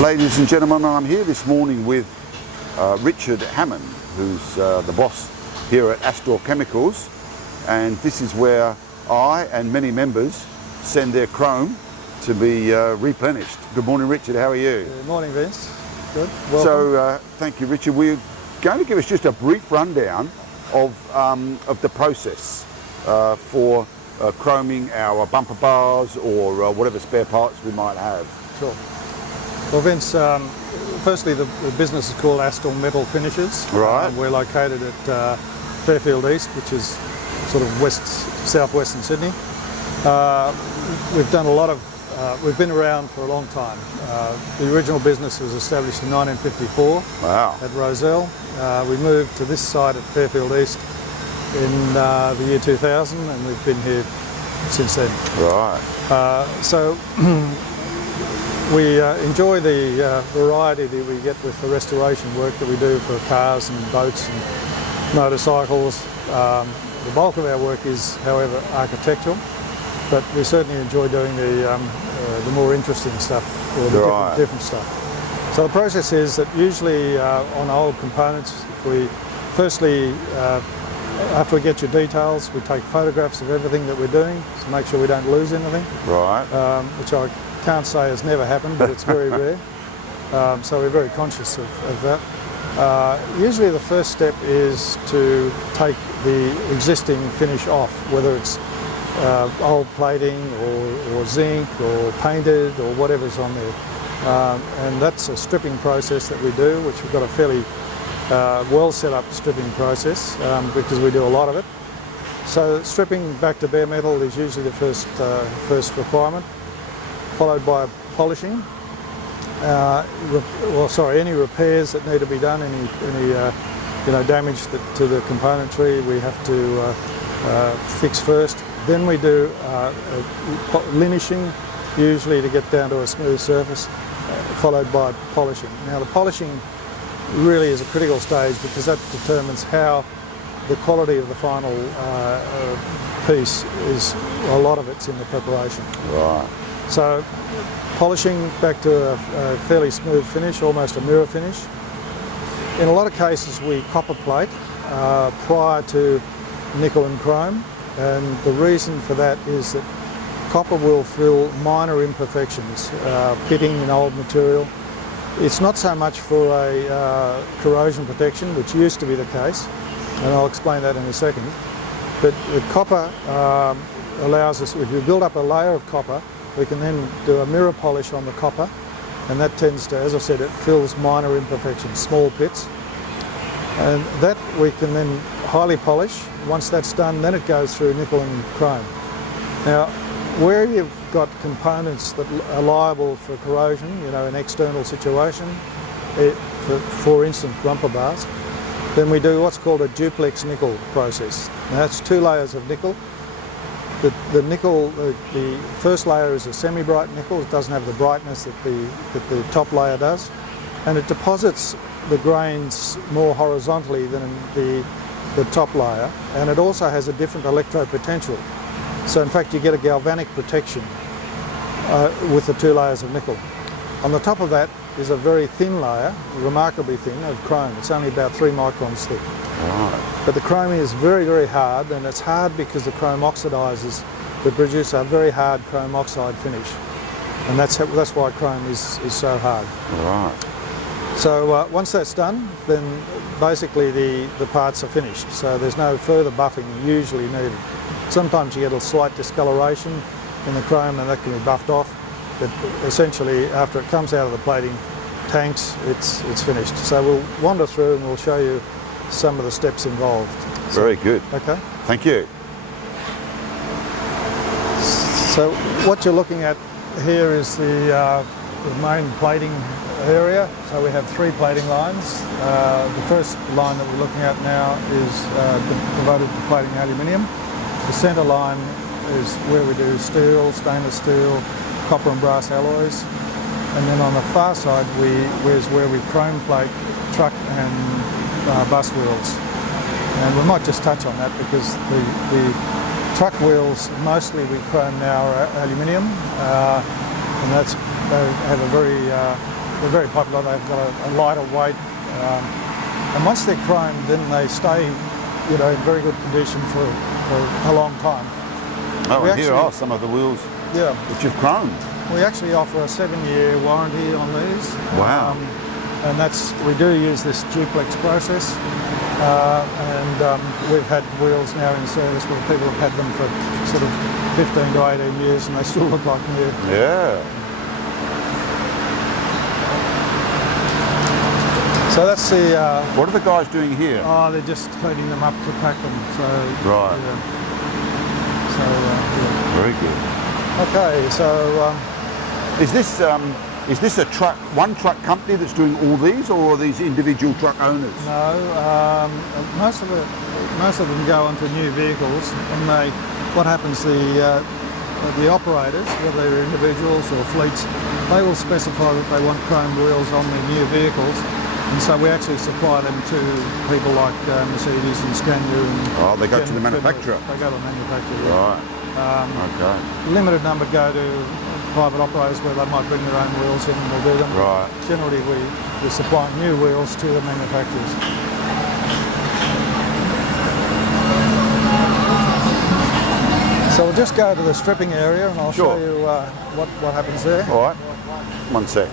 Ladies and gentlemen, I'm here this morning with Richard Hammond, who's the boss here at Astor Chemicals, and this is where I and many members send their chrome to be replenished. Good morning, Richard. How are you? Good morning, Vince. Good. Welcome. So, thank you, Richard. We're going to give us just a brief rundown of the process for chroming our bumper bars or whatever spare parts we might have. Sure. Well, Vince, firstly, the business is called Astor Metal Finishes. Right. We're located at Fairfield East, which is sort of southwestern Sydney. We've done a lot of, we've been around for a long time. The original business was established in 1954 at Roselle. We moved to this site at Fairfield East in the year 2000, and we've been here since then. Right. So we enjoy the variety that we get with the restoration work that we do for cars and boats and motorcycles. The bulk of our work is, however, architectural, but we certainly enjoy doing the more interesting stuff, or the different stuff. So the process is that usually on old components, we firstly, after we get your details, we take photographs of everything that we're doing to make sure we don't lose anything. Right. Which I can't say has never happened, but it's very rare. So we're very conscious of that. Usually the first step is to take the existing finish off, whether it's old plating or zinc or painted or whatever's on there. And that's a stripping process that we do, which we've got a fairly well set up stripping process because we do a lot of it. So stripping back to bare metal is usually the first requirement, followed by polishing. Any repairs that need to be done, any damage to the componentry, we have to fix first. Then we do linishing, usually to get down to a smooth surface, followed by polishing. Now the polishing really is a critical stage because that determines how the quality of the final piece is. A lot of it's in the preparation. Right. So polishing back to a fairly smooth finish, almost a mirror finish. In a lot of cases we copper plate prior to nickel and chrome, and the reason for that is that copper will fill minor imperfections, pitting in old material. It's not so much for a corrosion protection, which used to be the case, and I'll explain that in a second, but the copper allows us, if we build up a layer of copper, we can then do a mirror polish on the copper, and that tends to, as I said, it fills minor imperfections, small pits. And that we can then highly polish. Once that's done, then it goes through nickel and chrome. Now, where you've got components that are liable for corrosion, an external situation, for instance, bumper bars, then we do what's called a duplex nickel process. Now, that's 2 layers of nickel. The nickel, the first layer is a semi-bright nickel. It doesn't have the brightness that the top layer does, and it deposits the grains more horizontally than the top layer, and it also has a different electropotential. So in fact you get a galvanic protection with the 2 layers of nickel. On the top of that is a very thin layer, remarkably thin, of chrome. It's only about 3 microns thick. Right. But the chrome is very, very hard, and it's hard because the chrome oxidizes to produce a very hard chrome oxide finish. And that's why chrome is so hard. Right. So once that's done, then basically the parts are finished. So there's no further buffing usually needed. Sometimes you get a slight discoloration in the chrome, and that can be buffed off. But essentially, after it comes out of the plating tanks, it's finished. So we'll wander through and we'll show you some of the steps involved. Very good. Okay. Thank you. So what you're looking at here is the main plating area. So we have 3 plating lines. The first line that we're looking at now is devoted to plating aluminium. The centre line is where we do steel, stainless steel, copper and brass alloys. And then on the far side is where we chrome plate truck and bus wheels. And we might just touch on that because the truck wheels, mostly we chrome now are aluminium, and they have a very they're very popular. They've got a lighter weight, and once they're chromed, then they stay, you know, in very good condition for a long time. Oh, and here are some of the wheels that you've chromed. We actually offer a 7-year warranty on these. Wow. And we do use this Duplex process, and we've had wheels now in service where people have had them for sort of 15 to 18 years and they still look like new. Yeah. So that's the... what are the guys doing here? Oh, they're just cleaning them up to pack them. So, right. Yeah. So, yeah. Very good. Okay, so... Is this a one truck company that's doing all these, or are these individual truck owners? No, most of them go onto new vehicles, and what happens, the operators, whether they're individuals or fleets, they will specify that they want chrome wheels on their new vehicles, and so we actually supply them to people like Mercedes and Scania. And they go to the manufacturer. They go to the manufacturer. Yeah. Right. Okay. Limited number go to private operators where they might bring their own wheels in and we'll do them. Right. Generally we supply new wheels to the manufacturers. So we'll just go to the stripping area and I'll show you what happens there. All right. One sec.